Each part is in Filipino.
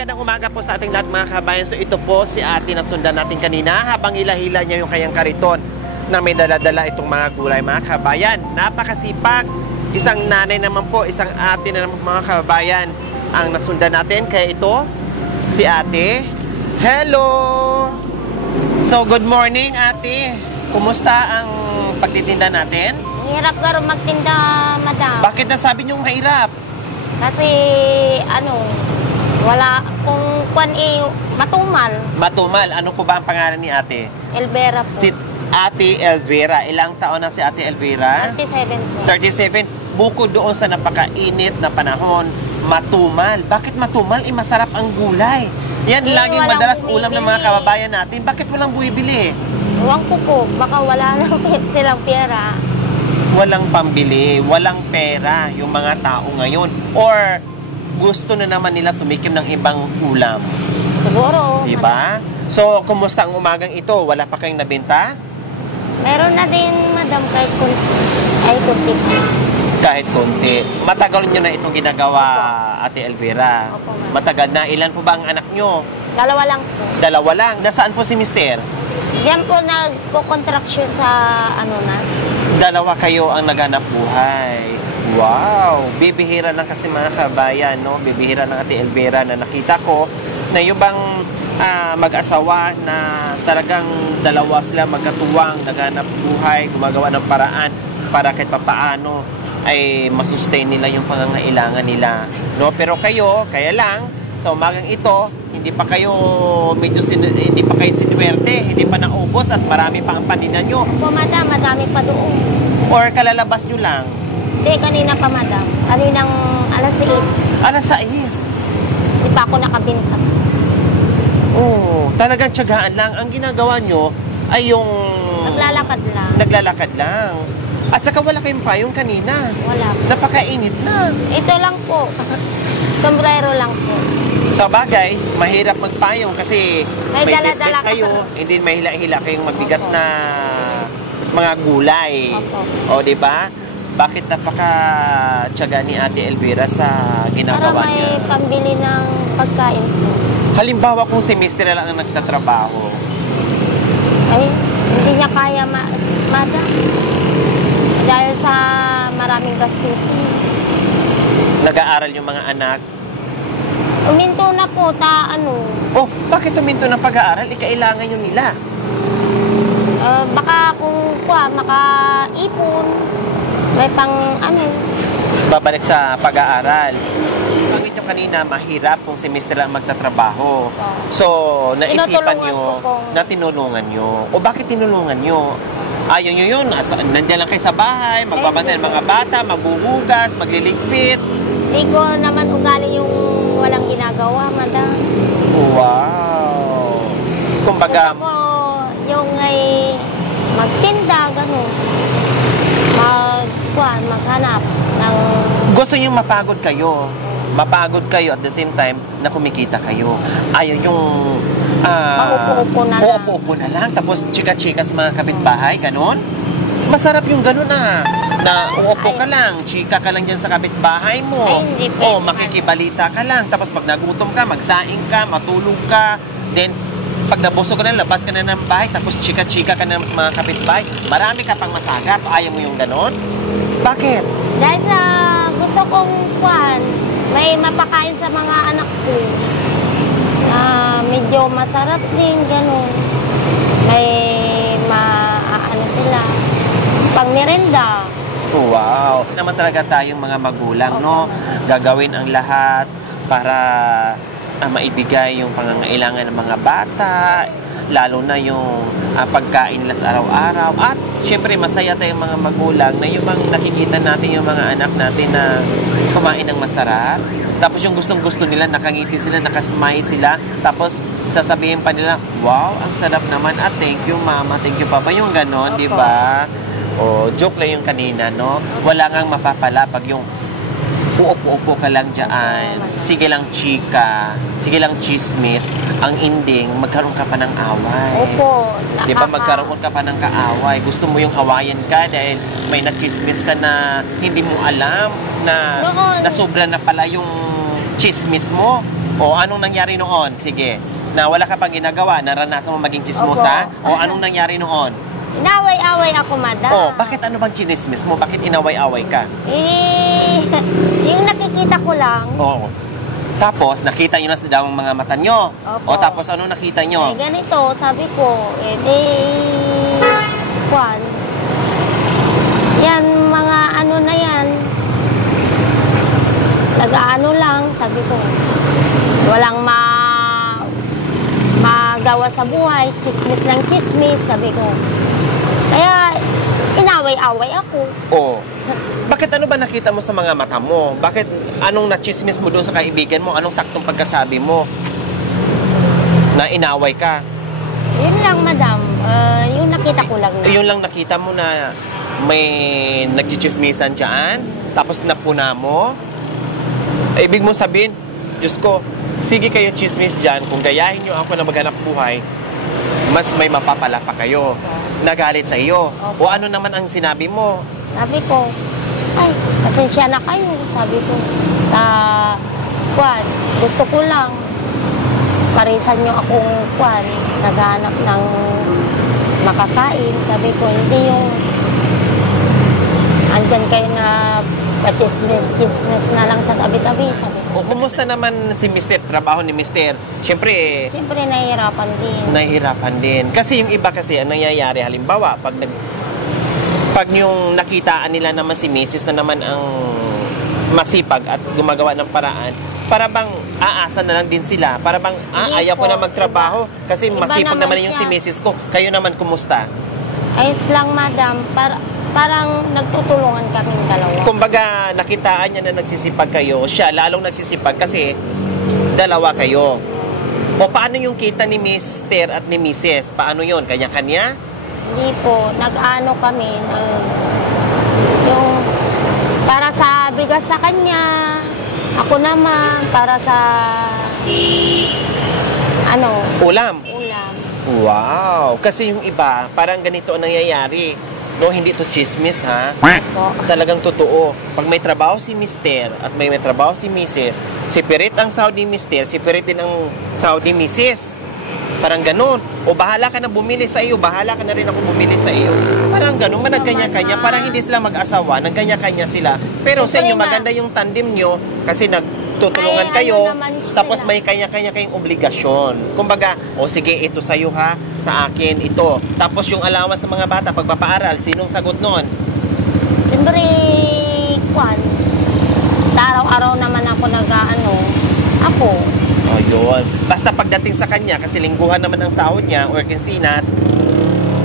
magandang umaga po sa ating lahat mga kabayan. So ito po si ate na sundan natin kanina habang hila-hila niya yung kayang kariton na may dala-dala itong mga gulay mga kabayan. Napakasipag. Isang nanay naman po, isang ate na naman mga kabayan ang nasundan natin. Kaya ito, si ate. Hello! So good morning ate. Kumusta ang pagtitinda natin? Hirap garo magtinda, madam. Bakit nasabi niyong mahirap? Kasi, wala kung matumal. Matumal. Ano po ba ang pangalan ni ate? Elvera po. Si Ate Elvera. Ilang taon na si Ate Elvera? 37 po. 37. Bukod doon sa napakainit na panahon, matumal. Bakit matumal? Masarap ang gulay. Yan laging madalas bumibili. ulam ng mga kababayan natin. Bakit walang bumibili? Huwag ko po. Baka wala lang silang pera. Walang pambili, walang pera yung mga tao ngayon. Or gusto na naman nila tumikim ng ibang ulam. Siguro. Diba? So, kumusta ang umagang ito? Wala pa kayong nabenta? Meron na din, madam, kahit kunti. Kahit konti. Matagal nyo na itong ginagawa, Ate Elvira. Opo, ma'am. Matagal na. Ilan po ba ang anak nyo? Dalawa lang po. Dalawa lang. Nasaan po si Mister? Diyan po nagko-contraction sa Anonas. Dalawa kayo ang naghanap buhay. Wow! Bibihira lang kasi mga kabayan, no? Bibihira ng Ate Elvira na nakita ko na yung bang mag-asawa na talagang dalawa sila magkatuwang, naghanap buhay, gumagawa ng paraan para kahit papaano ay masustain nila yung pangangailangan nila, no? Pero kayo, kaya lang sa umagang ito, hindi pa kayo hindi pa kayo sinuwerte, hindi pa naubos at marami pa ang paninda nyo. Po, madam, madami pa doon. Or kalalabas nyo lang. Hindi, kanina pa, madam. Kaninang alas 6. Alas 6. Hindi pa ako nakabinta. Oh, talagang tiyagaan lang. Ang ginagawa nyo ay yung Naglalakad lang. naglalakad lang. At saka wala kayong payong kanina. Wala po. Napakainit na. Ito lang po. Sombrero lang po. Sa bagay, mahirap magpayong kasi May dala-dala bitbit ka. kayo, hindi mahila-hila kayong mabigat Opo. na mga gulay. Opo. O, di ba? Bakit napaka-tiyaga ni Ate Elvira sa Para ginagawa may niya? pambili ng pagkain po. Halimbawa kung si Mister lang ang nagtatrabaho, Ay, hindi niya kaya madam. Dahil sa maraming gastusin. nag-aaral yung mga anak. Uminto na po, Oh, bakit tuminto ng pag-aaral? Ikailangan yun nila. baka kung makaipon, may pang Babalik sa pag-aaral. Pangit nyo kanina, mahirap kung si Mister lang magtatrabaho. So, naisipan Tinutulungan nyo ko po. na tinulungan nyo. O bakit tinulungan nyo? Ayaw nyo yun. Nandiyan lang kayo sa bahay, magbabantay ng mga bata, maghuhugas, magliligpit. Hindi ko naman ugali yung walang ginagawa, madam. Wow! Kumbaga, Gusto ko yung magtinda, gano'n. Maghanap ng... gusto nyo mapagod kayo. Mapagod kayo at the same time na kumikita kayo. Ayaw yung Maupo-upo na lang. Uupo-upo na lang. Tapos chika-chika sa mga kapitbahay, ganon. Masarap yung ganon na uupo ka lang, chika ka lang dyan sa kapitbahay mo. Ay, hindi pwede. O makikibalita ka lang. Tapos pag nagutom ka, magsaing ka, matulog ka. Then, pag nabusog ka na, labas ka na ng bahay, tapos chika-chika ka na sa mga kapitbahay. Marami ka pang masagap. Ayaw mo yung ganon? Bakit? Dahil sa gusto kong may mapakain sa mga anak ko. Medyo masarap din, gano'n. May sila. Pang merenda. Wow! Naman talaga tayong mga magulang, no? Gagawin ang lahat para maibigay yung pangangailangan ng mga bata, lalo na yung pagkain nila sa araw-araw. At syempre, masaya tayong mga magulang na yung nakikita natin yung mga anak natin na kumain ng masarap. Tapos yung gustong-gusto nila, nakangiti sila, nakasmile sila. Tapos sasabihin pa nila, wow, ang sarap naman at thank you mama, thank you papa. Yung ganon, di ba? O, joke lang yung kanina, no? Wala ngang mapapala pag yung uupo-upo ka lang dyan. Sige lang chika, sige lang chismis. Ang ending, magkaroon ka pa ng away. Opo. Di ba magkaroon ka pa ng kaaway? Gusto mo yung awayan ka dahil may na-chismis ka na hindi mo alam na sobra na pala yung chismis mo. O anong nangyari noon? Sige. Na wala ka pang ginagawa, naranasan mo maging chismosa? Opo. O anong nangyari noon? Inaway-away ako, madam. O, bakit ano bang chinismis mo? Bakit inaway-away ka? Yung nakikita ko lang, Oo. Tapos, nakita nyo na daw ang mga mata nyo. Opo. O, tapos ano nakita nyo? ganito, sabi ko, kwan, yan, mga ano na yan, nag-ano lang, sabi ko, walang magawa sa buhay, chismis ng chismis, sabi ko. Kaya, inaway-away ako. Oo. Bakit ano ba nakita mo sa mga mata mo? Bakit anong na-chismis mo doon sa kaibigan mo? Anong saktong pagkasabi mo? Na inaway ka? Yun lang, madam. Yung nakita ko lang na. Yun lang nakita mo na may nagchichismisan dyan? Tapos napuna mo? Ibig mo sabihin, Diyos ko, sige kayo chismis dyan. Kung gayahin nyo ako na maghanap buhay, mas may mapapala pa kayo. Nagalit sa iyo. O ano naman ang sinabi mo? Sabi ko, ay, pasensya na kayo. Sabi ko, kwan, gusto ko lang. Parisan nyo akong kwan, naghanap ng makakain. Sabi ko, hindi yung andyan kayo na pa-chismis na lang sa tabi-tabi. Sabi ko. O kumusta naman si Mister? Trabaho ni Mister? Siyempre, Siyempre, nahihirapan din. nahihirapan din. Kasi yung iba kasi, ang nangyayari, halimbawa, pag yung nakitaan nila naman si Mrs. na naman ang masipag at gumagawa ng paraan, para bang aasa na lang din sila. Para bang, Hindi ayaw ko po. na magtrabaho kasi Iba masipag naman naman yung si siya. Mrs. ko. Kayo naman, kumusta? Ayos lang, madam. Parang nagtutulungan kaming dalawa. Kumbaga, nakitaan niya na nagsisipag kayo. Siya, lalong nagsisipag kasi dalawa kayo. O paano yung kita ni Mr. at ni Mrs.? Paano yun? Kanya-kanya? Hindi po, nag-ano kami, yung para sa bigas sa kanya, ako naman, para sa Ulam. ulam. Wow! Kasi yung iba, parang ganito ang nangyayari. No, hindi to chismis, ha? Po. Talagang totoo. Pag may trabaho si Mister at may trabaho si Mrs., separate ang Saudi Mister, separate din ang Saudi Mrs. Parang ganun. O bahala ka na bumili sa iyo, bahala ka na rin ako bumili sa iyo. Parang ganun, nagkanya-kanya. Parang hindi sila mag-asawa, nagkanya-kanya sila. Pero sa inyo, Siyempre na. maganda yung tandem nyo kasi nagtutulungan Ay, kayo, ano naman tapos sila. may kanya-kanya kayong obligasyon. Kumbaga, o sige, ito sa iyo ha, sa akin, ito. Tapos yung allowance ng mga bata, pagpapaaral, sinong sagot nun? Siyempre, kwan, araw-araw naman ako ako. Ayun. Basta pagdating sa kanya, kasi lingguhan naman ang sahod niya or kinsinas,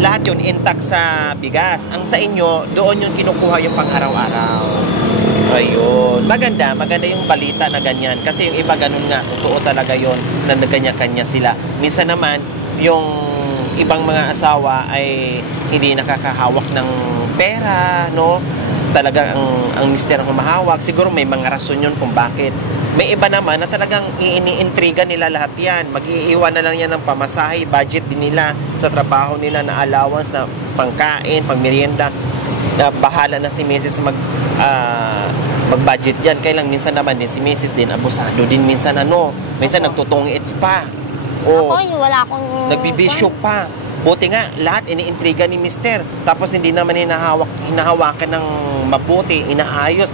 lahat yun intact sa bigas. Ang sa inyo, doon yung kinukuha yung pang-araw-araw. Ayun. Maganda yung balita na ganyan. Kasi yung iba ganun nga, totoo talaga yun, na nagkanya-kanya sila. Minsan naman, yung ibang mga asawa ay hindi nakakahawak ng pera, no? Talaga ang mister ang humahawak. Siguro may mga rason yun kung bakit. May iba naman na talagang iniintriga nila lahat yan. Mag-iiwan na lang yan ng pamasahe, budget din nila sa trabaho nila na allowance, na pangkain, pangmerienda. Na bahala na si Mrs. mag-budget dyan. Kaya lang minsan naman din si Mrs. din abusado din minsan minsan nagtutungits pa. O, Ako, wala akong... nagbibisyo pa. Buti nga, lahat iniintriga ni Mister. Tapos hindi naman hinahawakan ng mabuti, inaayos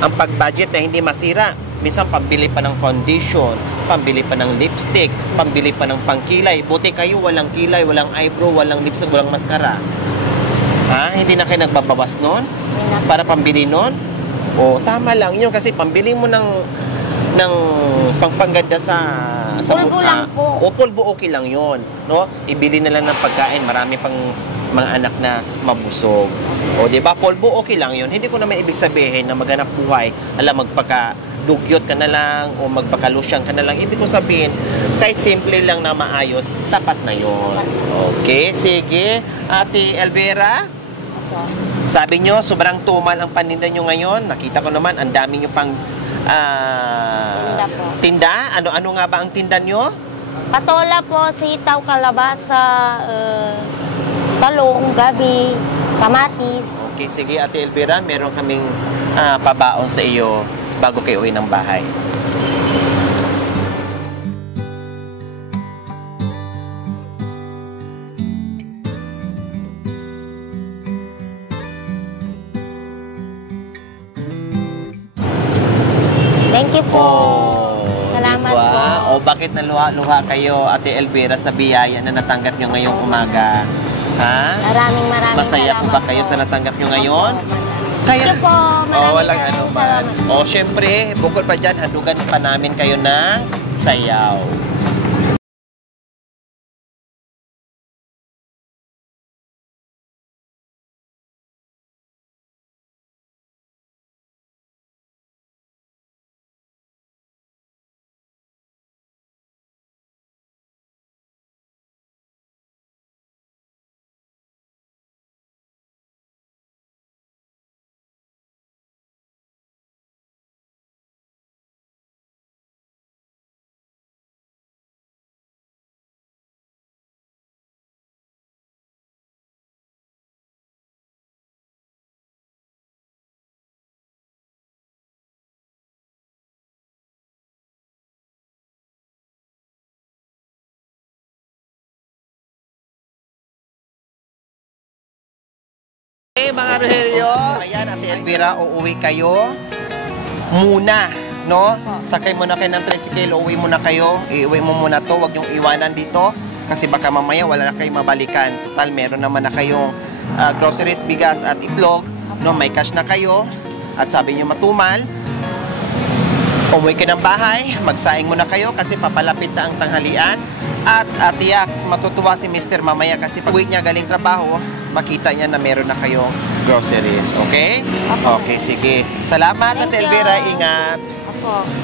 ang pag-budget na hindi masira. Minsan pambili pa ng foundation, pambili pa ng lipstick, pambili pa ng pangkilay. Buti kayo walang kilay, walang eyebrow, walang lipstick, walang mascara. Ha? Hindi na kayo nagbabawas nun? Para pambili nun? O, tama lang yun kasi pambili mo ng pangpangganda sa Pulbo mukha. lang po. O pulbo, okay lang yun. No? Ibili na lang ng pagkain, marami pang mga anak na mabusog. O, di ba? Pulbo, okay lang yun. Hindi ko naman ibig sabihin na maghanap buhay, magpaka-dugyot ka na lang o magpaka-losyang ka na lang. Ibig ko sabihin, kahit simple lang na maayos, sapat na yun. Okay, sige. Ate Elvira, sabi nyo, sobrang tumal ang paninda nyo ngayon. Nakita ko naman, ang dami nyo pang Tinda po. tinda. Ano nga ba ang tinda nyo? Patola po, sitaw, kalabasa, talong, gabi, kamatis. Okay, sige Ate Elvira, meron kaming pabaon sa iyo bago kayo uwi ng bahay. Oh, Salamat diba? po. O bakit naluha-luha kayo, Ate Elvira, sa biyaya na natanggap nyo ngayong umaga? Ha? Maraming Masaya po salamat ba kayo sa natanggap nyo ngayon? Kaya po, Walang ano man. salamat. Syempre, bukod pa dyan, handugan pa namin kayo ng sayaw. Hey mga Rohelios! Ayan, Ate Elvira, uuwi kayo muna, no? Sakay muna kayo ng tricycle, uuwi muna kayo. Iuwi mo muna to, huwag yung iwanan dito. Kasi baka mamaya wala na kayong mabalikan. Total, meron naman na kayong groceries, bigas at itlog. No, may cash na kayo. At sabi nyo matumal. Umuwi ka ng bahay, magsaing muna kayo kasi papalapit na ang tanghalian. At tiyak, matutuwa si Mr. mamaya kasi pag uwi niya galing trabaho, makita niya na meron na kayong groceries. Okay? Okay, sige. Salamat, Ate Elvira. Ingat. Opo.